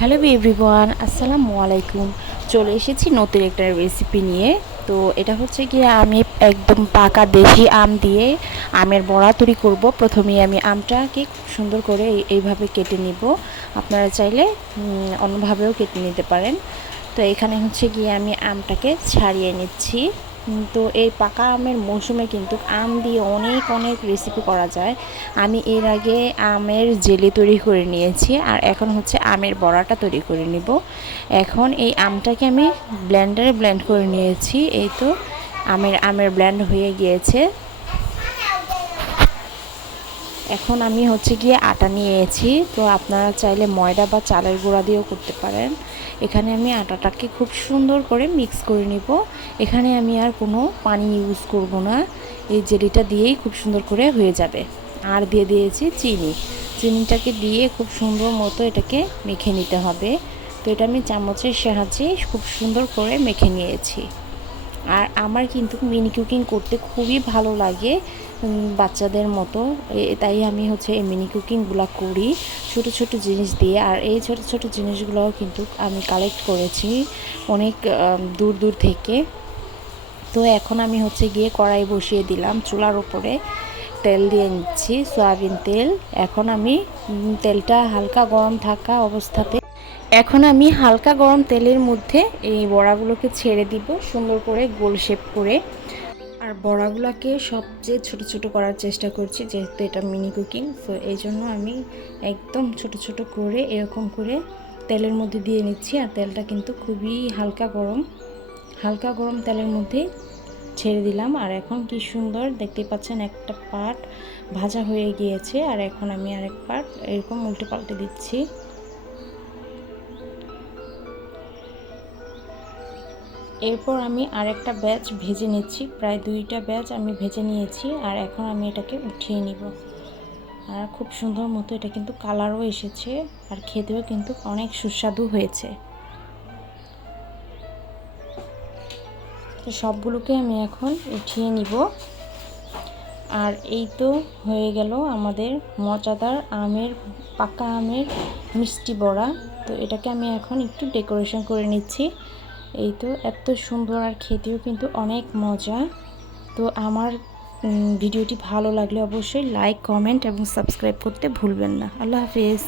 Hello everyone, আসসালামু আলাইকুম। চলে এসেছি নতুন একটা রেসিপি নিয়ে। তো এটা হচ্ছে গিয়ে আমি একদম পাকা দেশি আম দিয়ে আমের বড়া তৈরি করব। প্রথমেই আমি আমটাকে খুব সুন্দর করে এইভাবে কেটে নিব। আপনারা চাইলে অন্যভাবেও কেটে নিতে পারেন। তো এখানে হচ্ছে গিয়ে আমি আমটাকে ছাড়িয়ে নিচ্ছি। তো এই পাকা আমের মৌসুমে কিন্তু আম দিয়ে অনেক অনেক রেসিপি করা যায়। আমি এর আগে আমের জেলি তৈরি করে নিয়েছি, আর এখন হচ্ছে আমের বড়াটা তৈরি করে নিব। এখন এই আমটাকে আমি ব্লেন্ডারে ব্লেন্ড করে নিয়েছি। এই তো আমের ব্লেন্ড হয়ে গিয়েছে। এখন আমি হচ্ছে গিয়ে আটা নিয়েছি। তো আপনারা চাইলে ময়দা বা চালের গুঁড়া দিয়েও করতে পারেন। এখানে আমি আটাটাকে খুব সুন্দর করে মিক্স করে নিব। এখানে আমি আর কোনো পানি ইউজ করব না, এই জেলিটা দিয়েই খুব সুন্দর করে হয়ে যাবে। আর দিয়ে দিয়েছি চিনিটাকে দিয়ে খুব সুন্দর মতো এটাকে মেখে নিতে হবে। তো এটা আমি চামচের সাহায্যে খুব সুন্দর করে মেখে নিয়েছি। আর আমার কিন্তু মিনি কুকিং করতে খুবই ভালো লাগে, বাচ্চাদের মতো। তাই আমি হচ্ছে এই মিনি কুকিংগুলো করি ছোট ছোট জিনিস দিয়ে। আর এই ছোট ছোট জিনিসগুলোও কিন্তু আমি কালেক্ট করেছি অনেক দূর দূর থেকে। তো এখন আমি হচ্ছে গিয়ে কড়াই বসিয়ে দিলাম চুলার উপরে, তেল দিয়ে নিচ্ছি সয়াবিন তেল। এখন আমি তেলটা হালকা গরম থাকা অবস্থাতে হালকা গরম তেলের মধ্যে এই বড়াগুলোকে ছেড়ে দিব সুন্দর করে গোল শেপ করে। আর বড়াগুলোকে সবচেয়ে ছোট ছোট করার চেষ্টা করছি, যেহেতু এটা মিনি কুকিং। তো এই জন্য আমি একদম ছোট ছোট করে এরকম করে তেলের মধ্যে দিয়ে নিচ্ছি। আর তেলটা কিন্তু খুবই হালকা গরম তেলের মধ্যে ছেড়ে দিলাম। আর এখন কি সুন্দর দেখতে পাচ্ছেন, একটা পার্ট ভাজা হয়ে গিয়েছে। আর এখন আমি আরেক পার্ট এরকম উল্টে পাল্টে দিচ্ছি। এরপর আমি আরেকটা ব্যাচ ভেজে নিচ্ছি, প্রায় 2টা ব্যাচ আমি ভেজে নিয়েছি। আর এখন আমি এটাকে উঠিয়ে নিব। আর খুব সুন্দর মতো এটা কিন্তু কালারও এসেছে, আর খেতেও কিন্তু অনেক সুস্বাদু হয়েছে। তো সবগুলোকে আমি এখন উঠিয়ে নিব। আর এই তো হয়ে গেল আমাদের মজাদার পাকা আমের মিষ্টি বড়া। তো এটাকে আমি এখন একটু ডেকোরেশন করে নিচ্ছি। এই তো এত সুন্দর, আর খেতেও কিন্তু অনেক মজা। তো আমার ভিডিওটি ভালো লাগলে অবশ্যই লাইক, কমেন্ট এবং সাবস্ক্রাইব করতে ভুলবেন না। আল্লাহ হাফেজ।